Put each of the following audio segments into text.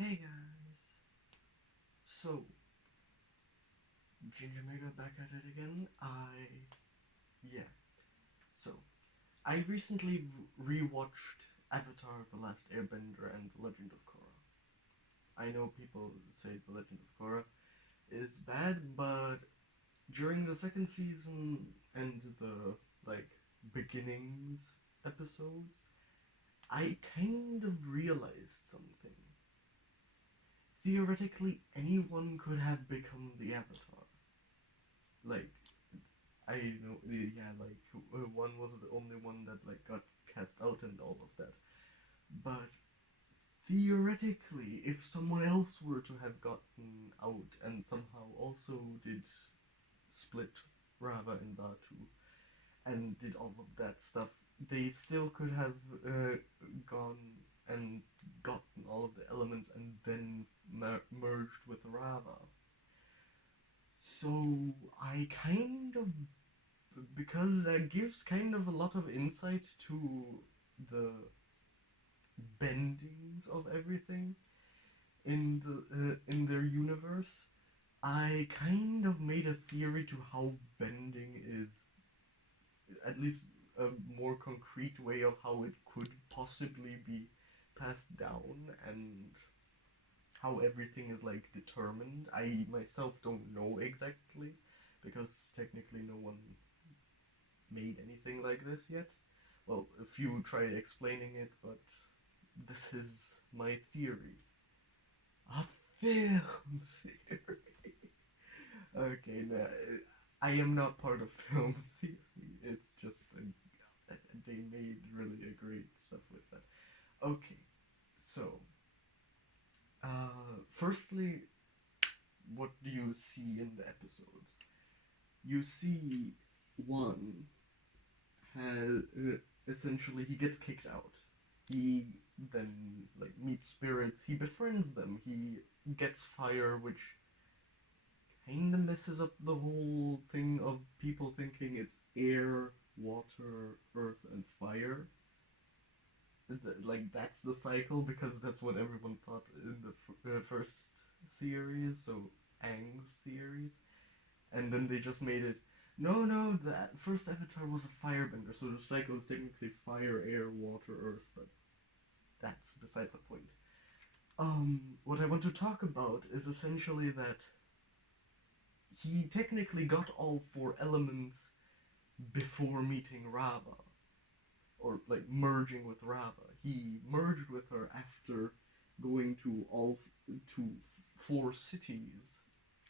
Hey guys! So, Ginger Mega back at it again. Yeah. So, I recently rewatched Avatar The Last Airbender and The Legend of Korra. I know people say The Legend of Korra is bad, but during the second season and the, like, beginnings episodes, I kind of realized something. Theoretically, anyone could have become the Avatar. Like, I know, yeah, like one was the only one that like got cast out and all of that. But theoretically, if someone else were to have gotten out and somehow also did split Rava and Batu and did all of that stuff, they still could have gone and gotten all of the elements and then merged with Rava. So I kind of, because that gives kind of a lot of insight to the bendings of everything in their universe. I kind of made a theory to how bending is, at least a more concrete way of how it could possibly be passed down and how everything is like determined. I myself don't know exactly because technically no one made anything like this yet. Well, a few tried explaining it, but this is my theory. A film theory. Okay, no, I am not part of film theory. It's just they made really a great stuff with that. Okay, so firstly, what do you see in the episodes? You see one has essentially he gets kicked out. He then like meets spirits. He befriends them. He gets fire, which kind of messes up the whole thing of people thinking it's air, water, earth, and fire. Like that's the cycle because that's what everyone thought in the first series, so Aang's series, and then they just made it. No, no, that first Avatar was a firebender, so the cycle is technically fire, air, water, earth, but that's beside the point. What I want to talk about is essentially that he technically got all four elements before meeting Rava, or like merging with Rava. He merged with her after going to four cities,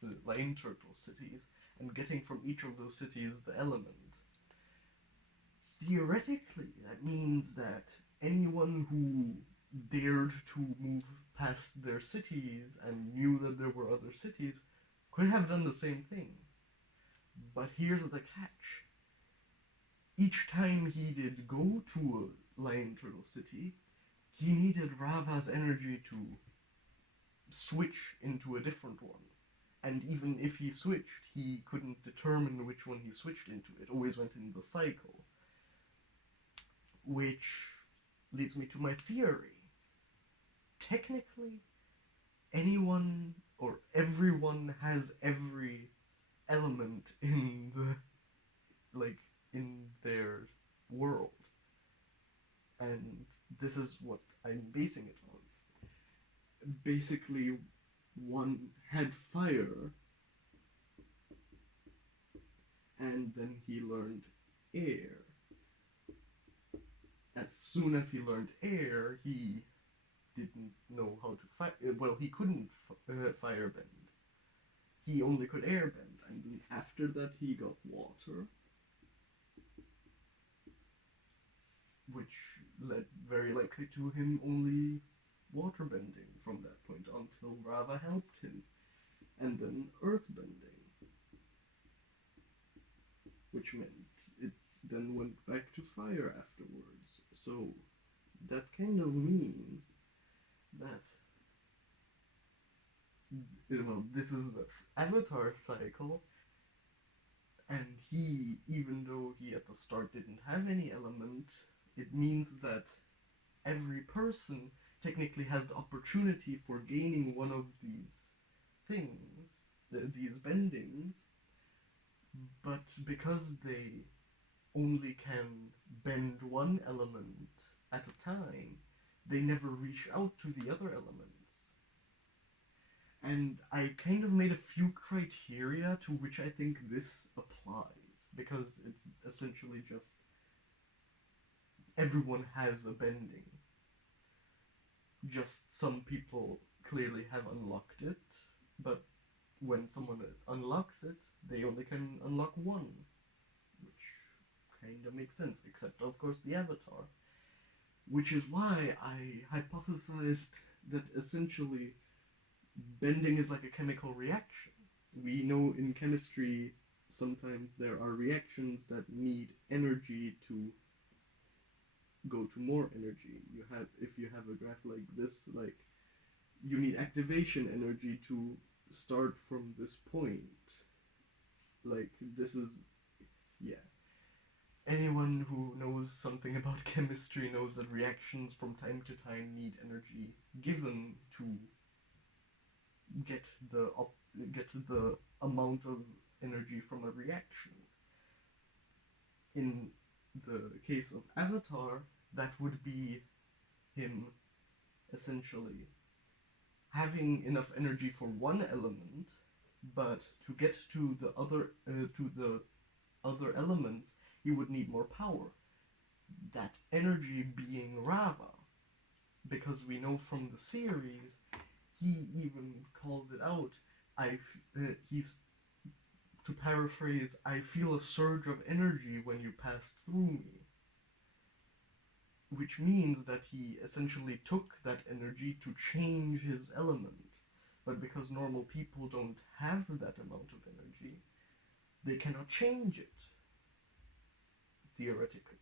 the Lion Turtle cities, and getting from each of those cities the element. Theoretically, that means that anyone who dared to move past their cities and knew that there were other cities could have done the same thing. But here's the catch. Each time he did go to a Lion Turtle city, he needed Rava's energy to switch into a different one. And even if he switched, he couldn't determine which one he switched into. It always went in the cycle. Which leads me to my theory. Technically, anyone or everyone has every element in the like in their world. And this is what I'm basing it on. Basically, one had fire, and then he learned air. As soon as he learned air, he didn't know how to fire. Well, he couldn't firebend. He only could airbend, and after that, he got water, which led very likely to him only waterbending from that point until Rava helped him, and then earthbending, which meant it then went back to fire afterwards. So that kind of means that this is the Avatar cycle, and he, even though he at the start didn't have any element, it means that every person technically has the opportunity for gaining one of these things, these bendings, but because they only can bend one element at a time, they never reach out to the other elements. And I kind of made a few criteria to which I think this applies, because it's essentially just everyone has a bending. Just some people clearly have unlocked it, but when someone unlocks it, they only can unlock one, which kind of makes sense, except of course the Avatar. Which is why I hypothesized that essentially bending is like a chemical reaction. We know in chemistry sometimes there are reactions that need energy to go to more energy. If you have a graph like this, like you need activation energy to start from this point. Like this is, yeah. Anyone who knows something about chemistry knows that reactions from time to time need energy given to get the amount of energy from a reaction. In the case of Avatar, that would be him essentially having enough energy for one element, but to get to the other elements, he would need more power. That energy being Rava, because we know from the series, he even calls it out. He's to paraphrase, I feel a surge of energy when you pass through me. Which means that he essentially took that energy to change his element. But because normal people don't have that amount of energy, they cannot change it, theoretically.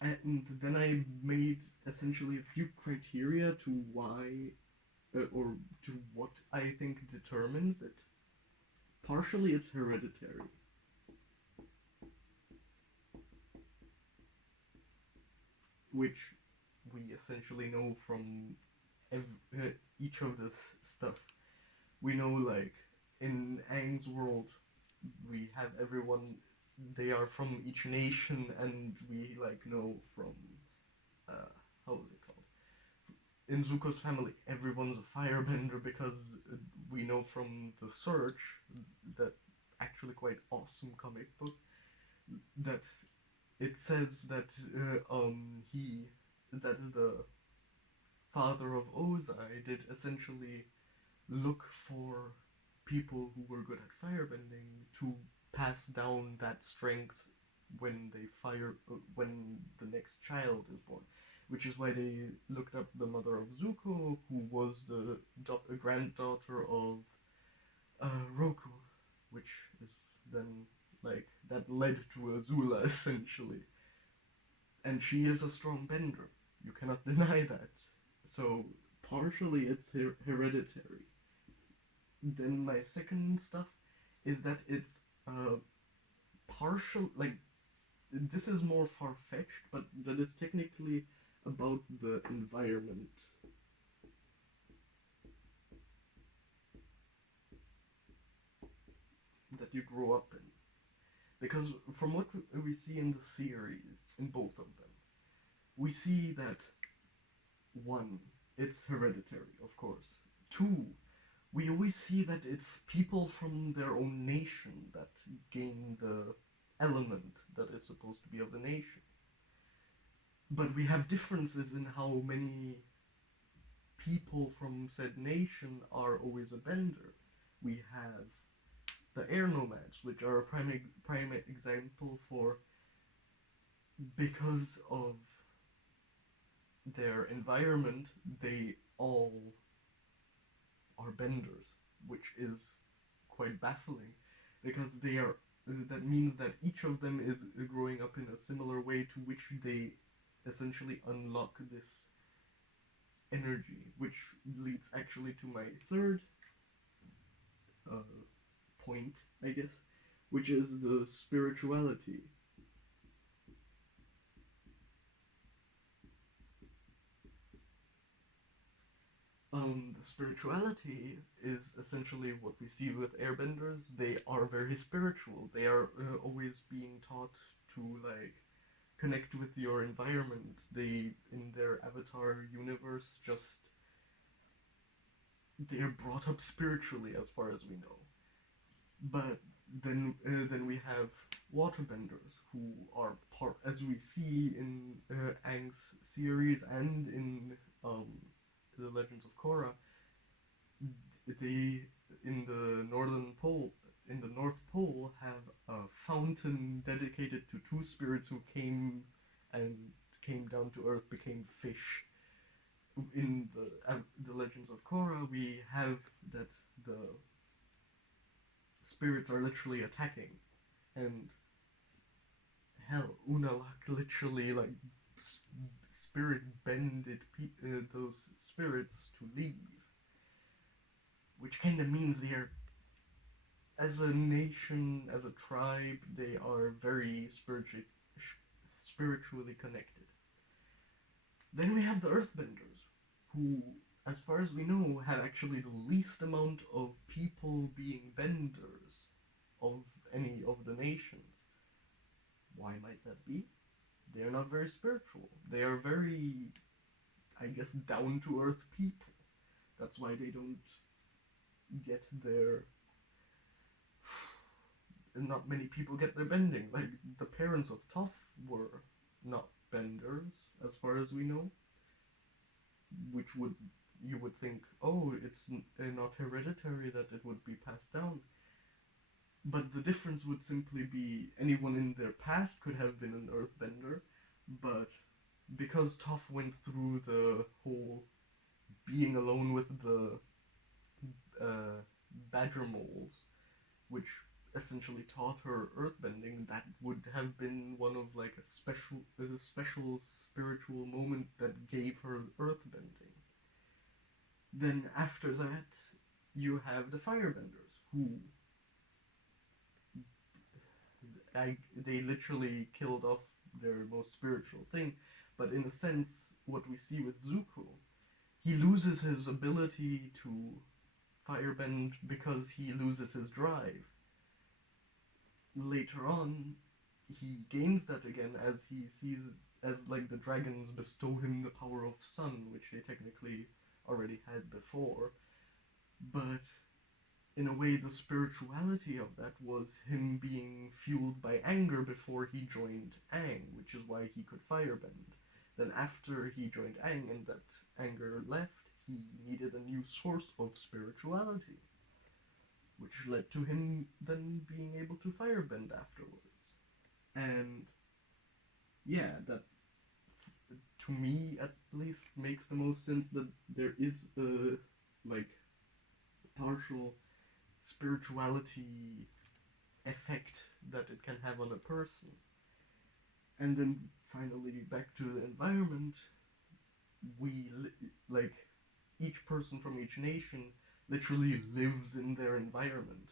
And then I made essentially a few criteria to why, or to what I think determines it. Partially it's hereditary. Which we essentially know from each of this stuff. We know, like, in Aang's world, we have everyone, they are from each nation, and we, like, know from, how is it called? In Zuko's family, everyone's a firebender because we know from The Search, that actually quite awesome comic book, that it says that that the father of Ozai did essentially look for people who were good at firebending to pass down that strength when when the next child is born. Which is why they looked up the mother of Zuko, who was the granddaughter of Roku, which is then, like, that led to Azula, essentially. And she is a strong bender. You cannot deny that. So, partially it's hereditary. Then my second stuff is that it's partial, like, this is more far-fetched, but that it's technically about the environment. That you grow up in. Because from what we see in the series, in both of them, we see that, one, it's hereditary, of course. Two, we always see that it's people from their own nation that gain the element that is supposed to be of the nation. But we have differences in how many people from said nation are always a bender. We have the air nomads, which are a prime example for, because of their environment, they all are benders, which is quite baffling, because that means that each of them is growing up in a similar way to which they essentially unlock this energy, which leads actually to my third point, I guess, which is the spirituality. The spirituality is essentially what we see with airbenders. They are very spiritual. They are always being taught to like connect with your environment. They in their avatar universe just they are brought up spiritually as far as we know. But then we have waterbenders who are part, as we see in Aang's series and in um, the Legends of Korra. They in the northern pole in the North Pole have a fountain dedicated to two spirits who and came down to Earth, became fish. In the Legends of Korra, we have that the spirits are literally attacking, and hell, Unalaq literally like spirit bended those spirits to leave, which kind of means they are, as a nation, as a tribe, they are very spiritually connected. Then we have the Earthbenders, who, as far as we know, have actually the least amount of people being benders of any of the nations. Why might that be? They are not very spiritual. They are very, I guess, down to earth people. That's why they don't get their. Not many people get their bending. Like, the parents of Toph were not benders, as far as we know. Which you would think, oh, it's not hereditary that it would be passed down. But the difference would simply be anyone in their past could have been an earthbender, but because Toph went through the whole being alone with the badger moles, which essentially taught her earthbending, that would have been one of like a special spiritual moment that gave her earthbending. Then after that, you have the firebenders, who they literally killed off their most spiritual thing. But in a sense, what we see with Zuko, he loses his ability to firebend because he loses his drive. Later on, he gains that again as he sees, as like the dragons bestow him the power of sun, which they technically already had before. But in a way, the spirituality of that was him being fueled by anger before he joined Aang, which is why he could firebend. Then after he joined Aang and that anger left, he needed a new source of spirituality, which led to him then being able to firebend afterwards. And yeah, that to me at least makes the most sense, that there is a like partial spirituality effect that it can have on a person. And then finally back to the environment, we like each person from each nation literally lives in their environment.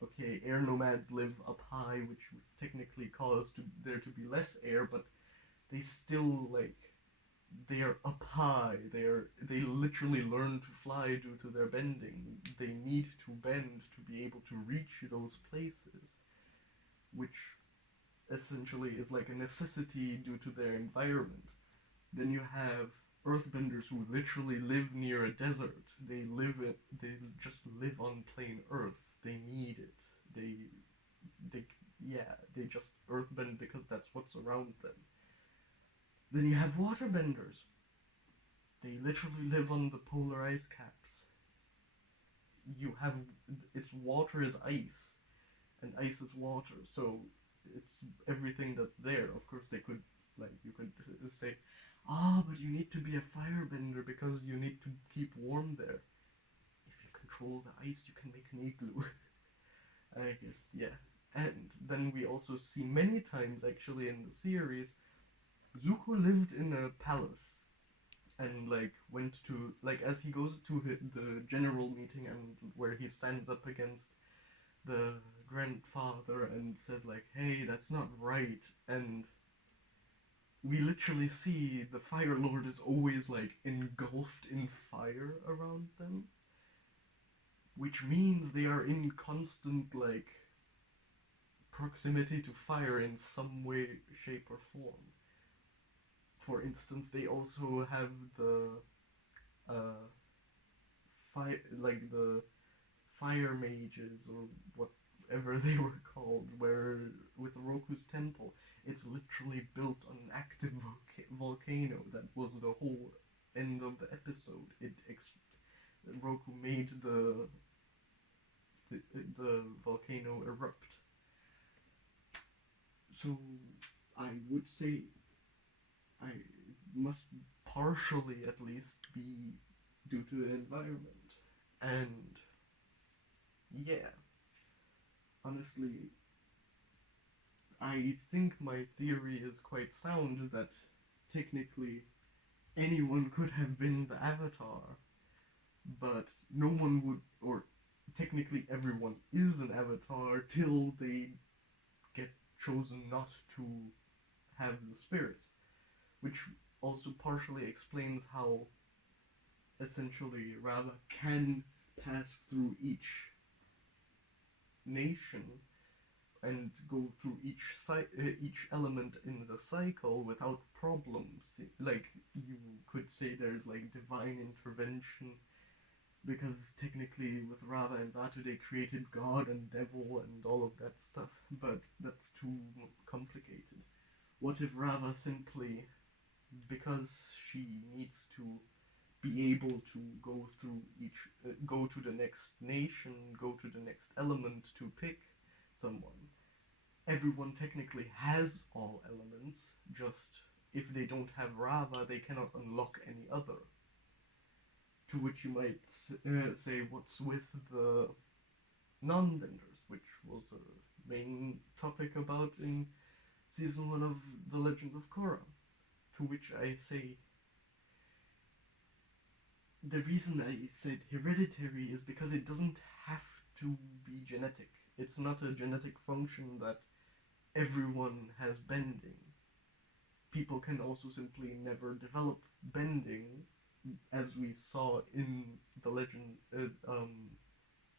Okay, air nomads live up high, which would technically cause there to be less air, but they still like they are up high. They literally learn to fly due to their bending. They need to bend to be able to reach those places, which essentially is like a necessity due to their environment. Then you have earthbenders who literally live near a desert. They just live on plain earth. They need it. They yeah, they just earthbend because that's what's around them. Then you have waterbenders. They literally live on the polar ice caps. You have It's water is ice, and ice is water. So it's everything that's there. Of course, you could say, but you need to be a firebender because you need to keep warm there. If you control the ice, you can make an igloo. I guess, yeah. And then we also see many times actually in the series, Zuko lived in a palace and like went to like as he goes to the general meeting and where he stands up against the grandfather and says like, hey, that's not right, and we literally see the Fire Lord is always like engulfed in fire around them, which means they are in constant like proximity to fire in some way, shape, or form. For instance, they also have the uh, the fire mages or whatever they were called, where with Roku's temple, it's literally built on an active volcano. That was the whole end of the episode. Roku made the volcano erupt. So I would say I must partially at least be due to the environment. And yeah, honestly, I think my theory is quite sound that technically anyone could have been the Avatar, but no one would, or technically everyone is an Avatar till they get chosen not to have the spirit, which also partially explains how essentially Rava can pass through each nation and go through each element in the cycle without problems. Like you could say, there's like divine intervention because technically with Rava and Vatu they created God and Devil and all of that stuff, but that's too complicated. What if Rava simply, because she needs to be able to go through go to the next nation, go to the next element to pick someone. Everyone technically has all elements, just if they don't have Rava, they cannot unlock any other. To which you might say, what's with the non-benders, which was a main topic about in season 1 of The Legends of Korra. To which I say, the reason I said hereditary is because it doesn't have to be genetic. It's not a genetic function that everyone has bending. People can also simply never develop bending, as we saw in the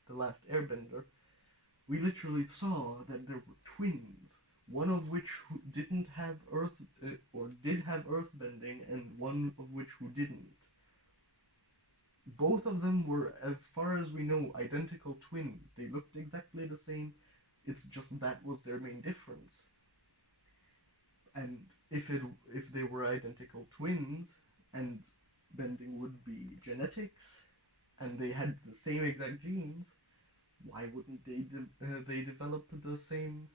The Last Airbender. We literally saw that there were twins, one of which who didn't have earth or did have earth bending, and one of which who didn't. Both of them were, as far as we know, identical twins. They looked exactly the same. It's just that was their main difference. And if they were identical twins, and bending would be genetics, and they had the same exact genes, why wouldn't they develop the same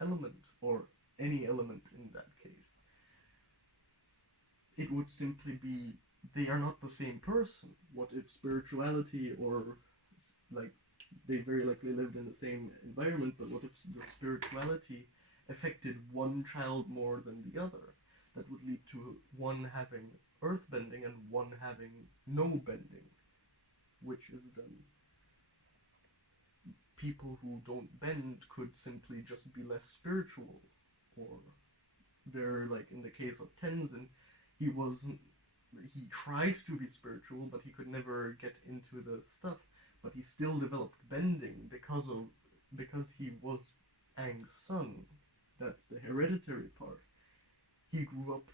element, or any element in that case? It would simply be they are not the same person. What if spirituality, or like they very likely lived in the same environment, but what if the spirituality affected one child more than the other? That would lead to one having earth bending and one having no bending, which is then people who don't bend could simply just be less spiritual, or they're like in the case of Tenzin, he wasn't. He tried to be spiritual, but he could never get into the stuff. But he still developed bending because he was Aang's son. That's the hereditary part. He grew up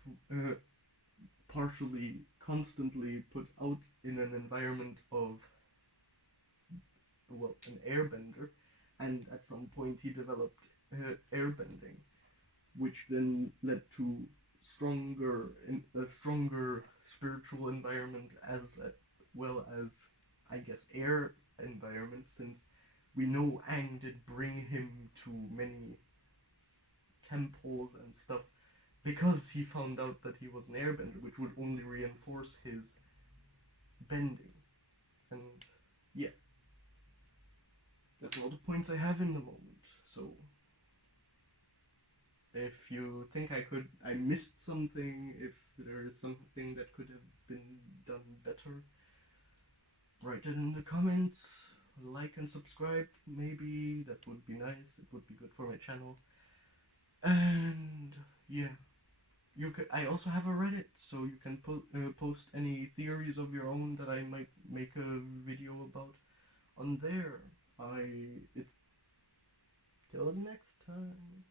partially, constantly put out in an environment of, well, an airbender, and at some point he developed airbending, which then led to a stronger spiritual environment, as well as, I guess, air environment, since we know Aang did bring him to many temples and stuff because he found out that he was an airbender, which would only reinforce his bending. And yeah, that's all the points I have in the moment. So if you think I missed something, if there is something that could have been done better, write it in the comments. Like and subscribe, maybe. That would be nice. It would be good for my channel. And yeah, I also have a Reddit, so you can post any theories of your own that I might make a video about on there. It's till next time.